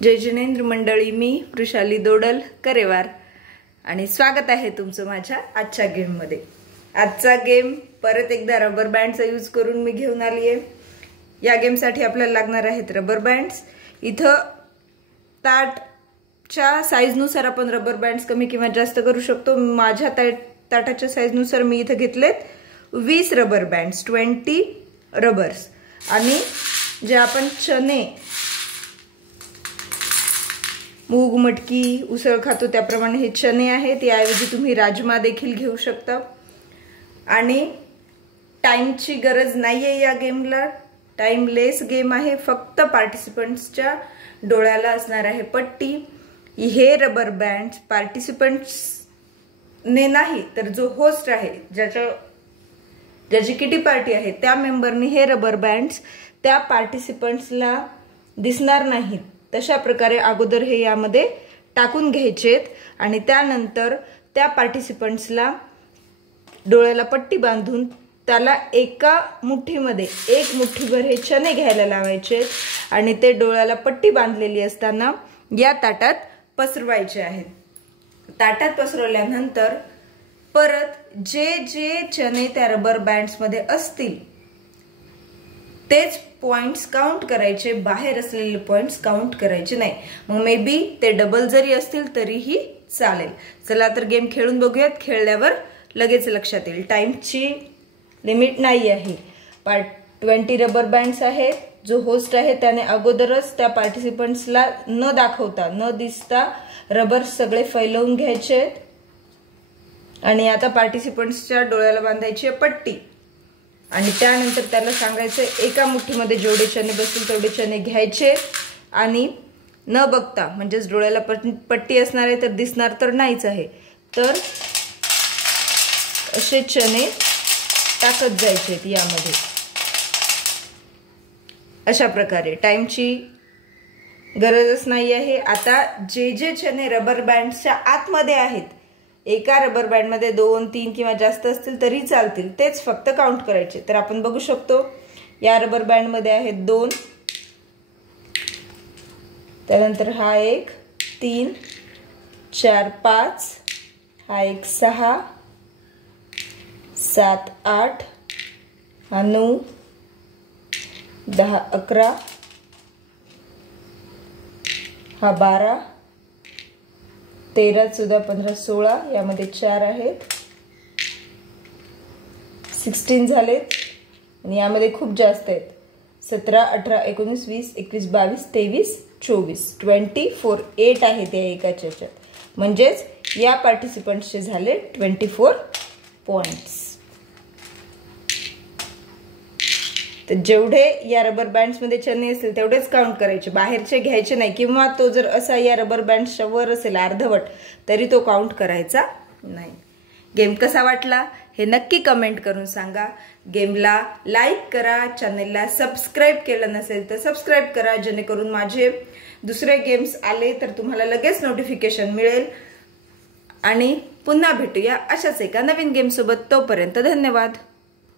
जय जिनेंद्र मंडळी, मी वृषाली दोडल करेवार आणि स्वागत आहे तुमचं माझ्या आजच्या गेम मध्ये। आजचा गेम परत एकदा रबर बँडचा यूज करून मी घेऊन आली आहे। या गेम साठी आपल्याला लागणार आहेत रबर बँड्स। इथं ताटच्या साइज नुसार आपण रबर बँड्स कमी किंवा जास्त करू शकतो। माझ्या ताटाच्या साइज नुसार मी इथं घेतलेत 20 रबर बँड्स, 20 रबर्स। आणि जे आपण चणे, मूग, मटकी, उसळ खातो त्याप्रमाणे हे चणे आहेत। याऐवजी तुम्ही राजमा देखील घेऊ शकता। आणि टाइमची गरज नाहीये या गेमला, टाइमलेस गेम आहे। फक्त पार्टिसिपंट्सच्या डोळ्याला असणार आहे पट्टी। हे रबर बँड्स पार्टिसिपंट्स ने नाही तर जो होस्ट आहे, ज्याची किटी पार्टी आहे त्या मेंबरने हे रबर बँड्स त्या पार्टिसिपंट्सला दिसणार नाहीत। तशा प्रकारे अगोदर हे यामध्ये टाकून घ्यायचेत आणि त्यानंतर त्या पार्टिसिपंट्सला डोळ्याला पट्टी बांधून त्याला एका मुठ्ठीमध्ये एक मुठ्ठीभर हे चणे घ्यायला लावायचे आणि ते डोळ्याला पट्टी बांधलेली असताना या ताटात पसरवायचे आहेत। ताटात पसरवल्यानंतर परत जे जे चणे त्या रबर बँड्स मध्ये असतील तेच पॉइंट्स काउंट करायचे, बाहेर असलेले पॉइंट्स काउंट करायचे नाही। मग मे बी ते डबल जरी असतील तरीही चालेल। चला तर गेम खेळून बघूयात। खेळल्यावर लगेच लक्षात येईल। टाइमची लिमिट नाही आहे। 20 रबर बँड्स आहेत। जो होस्ट आहे त्याने अगोदरच त्या पार्टिसिपंट्सला न दाखवता, न दिसता रबर सगळे फैलवून घ्यायचे आणि आता पार्टिसिपंट्सच्या डोळ्याला बांधायची आहे पट्टी आणि त्यानंतर त्याला सांगायचं एका मुठ्ठीमध्ये जेवढे चणे बसतील तेवढे चणे घ्यायचे आणि न बघता, म्हणजेच डोळ्याला पट्टी असणार आहे तर दिसणार तर नाहीच आहे, तर असे चणे टाकत जायचे यामध्ये। अशा प्रकारे टाइमची गरजच नाही आहे। आता जे जे चणे रबर बँडच्या आतमध्ये आहेत, एका रबर बँड मध्ये 2, 3 किंवा जास्त असतील तरी चालतील, तेच फक्त काउंट करायचे। तर आपण बघू शकतो या रबर बँड मध्ये आहेत 2, त्यानंतर हा एक 3, 4, 5, हा एक 6, 7, 8, हा 9, 10, 11, हा 12, 13, 14, 15, 16, यामध्ये 4 आहेत, 16 झालेत आणि यामध्ये खूप जास्त आहेत, 17, 18, 19, 20, 21, 22, 23, 24, 24, 8 आहेत या एकाच्या याच्यात। म्हणजेच या पार्टिसिपंट्सचे झाले 24 पॉइंट्स। तर जेवढे या रबर बँड्स मध्ये चणे असतील तेवढेच काउंट करायचे, बाहेरचे घ्यायचे नाही। किंवा तो जर असा या रबर बँड्सच्या वर असेल अर्धवट तरी तो काउंट करायचा नाही। गेम कसा वाटला हे नक्की कमेंट करून सांगा। गेमला लाईक करा, चॅनलला सबस्क्राइब केलं नसेल तर सबस्क्राइब करा, जेणेकरून माझे दुसरे गेम्स आले तर तुम्हाला लगेच नोटिफिकेशन मिळेल। आणि पुन्हा भेटूया अशाच एका नवीन गेम सोबत। तोपर्यंत धन्यवाद।